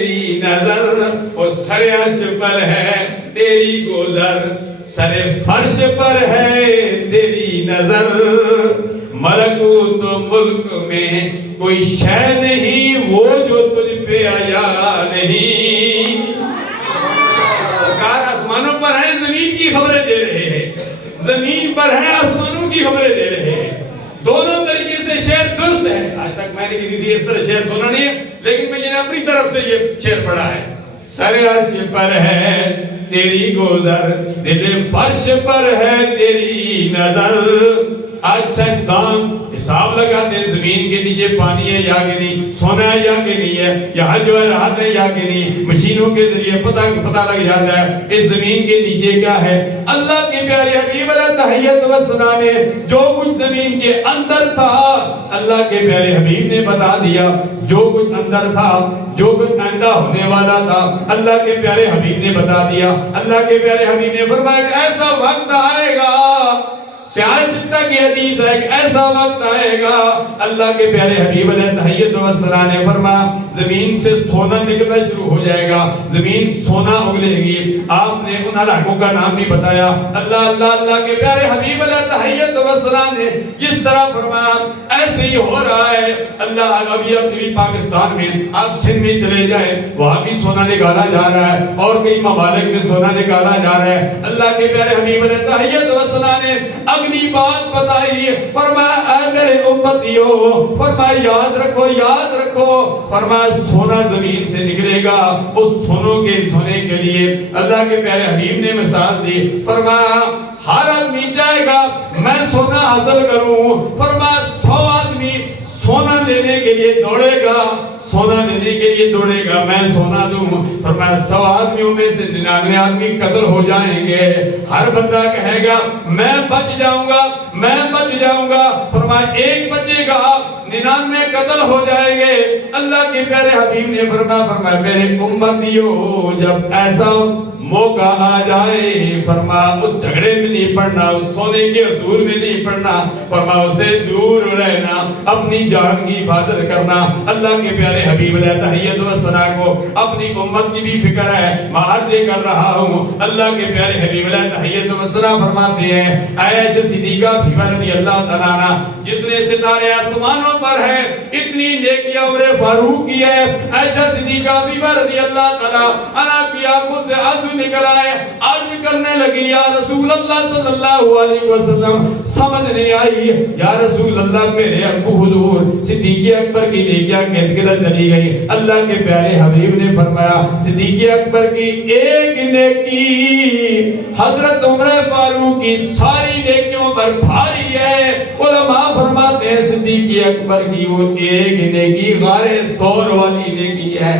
تیری نظر وہ سر عرش پر ہے تیری گزر، سر فرش پر ہے تیری نظر، ملکوت و ملک میں کوئی شے نہیں وہ جو تجھ پہ آیا نہیں۔ سرکار آسمانوں پر ہیں، زمین کی خبریں دے رہے ہیں، زمین پر ہیں، آسمانوں کی خبریں دے رہے ہیں، دونوں طریقے سے شعر درست ہے۔ آج تک میں نے کسی سے اس طرح شعر سنا نہیں ہے، لیکن میں نے اپنی طرف سے یہ شعر پڑھا ہے۔ سر عرش پر ہے تیری گزر، دل فرش پر ہے تیری نظر۔ آج سائنسدان حساب لگاتے ہیں زمین کے نیچے پانی ہے یا کہ نہیں، سونا ہے یا کہ نہیں ہے، یہاں جو ہے راحت ہے یا کہ نہیں، مشینوں کے ذریعے پتہ لگ جاتا ہے اس زمین کے نیچے کیا ہے۔ اللہ کے پیارے حبیب علیہ تحیت و ثنا نے جو کچھ زمین کے اندر تھا اللہ کے پیارے حبیب نے بتا دیا، جو کچھ اندر تھا، جو کچھ آئندہ ہونے والا تھا اللہ کے پیارے حبیب نے بتا دیا۔ اللہ کے پیارے حبیب نے فرمایا کہ ایسا وقت آئے گا، سیاستہ کی حدیث ہے کہ ایسا وقت آئے گا، اللہ کے پیارے حبیب علیہ تحیت و ثنا نے فرمایا زمین سے سونا نکلنا شروع ہو جائے گا، زمین سونا اگلے گی۔ آپ نے ان علاقوں کا نام بھی بتایا۔ اللہ کے پیارے حبیب علیہ تحیت و ثنا نے جس طرح فرمایا ایسے ہی ہو رہا ہے۔ اللہ ابھی پاکستان میں آپ سندھ میں چلے جائیں، وہاں بھی سونا نکالا جا رہا ہے، اور کئی ممالک میں سونا نکالا جا رہا ہے۔ اللہ کے پیارے حبیب علیہ تحیت و ثنا نے اگلی بات بتائی، فرمایا اے میرے امتیوں، فرمایا یاد رکھو، فرمایا سونا زمین سے نکلے گا۔ اس سونے کے لیے اللہ کے پیارے حبیب نے مثال دی، فرمایا ہر آدمی چاہے گا میں سونا حاصل کروں، فرمایا 100 آدمی سونا لینے کے لیے دوڑے گا، سونا لینے کے لیے دوڑے گا، میں سونا دوں، فرمایا 100 آدمیوں میں سے 99 آدمی قتل ہو جائیں گے۔ ہر بندہ کہے گا میں بچ جاؤں گا، فرمایا ایک بچے گا، 99 قتل ہو جائیں گے۔ اللہ کے پیارے حبیب نے فرمایا میرے امتیوں جب ایسا موقع آ جائے، فرمایا اس جھگڑے میں نہیں پڑنا، اس سونے کے اصول میں نہیں پڑنا، فرمایا اسے دور رہنا، اپنی جان کی حفاظت کرنا۔ اللہ کے پیارے حبیب علیہ تحیت و ثنا کو اپنی امت کی بھی فکر ہے، میں عرض کر رہا ہوں۔ اللہ کے پیارے حبیب علیہ تحیت و ثنا فرماتے ہیں عائشہ صدیقہ رضی اللہ تعالیٰ عنہ جتنے ستارے آسمانوں پر ہیں اتنی نیکیاں عمر فاروق کی ہے۔ عائشہ صدیقہ رضی اللہ تعالیٰ عنہ کی آنکھوں سے آنسو نکل آئے، عرض کرنے لگی یا رسول اللہ صلی اللہ علیہ وسلم، سمجھ نہیں آئی یا رسول اللہ میرے ابو حضور صدیق اکبر کی نیکیاں کیسے کدھر چلی گئی؟ اللہ کے پیارے حبیب نے فرمایا صدیق اکبر کی ایک نیکی حضرت عمر فاروق کی ساری نیکیوں پر بھاری ہے۔ علماء فرماتے ہیں صدیق اکبر کی وہ ایک نیکی غار ثور والی نیکی ہے۔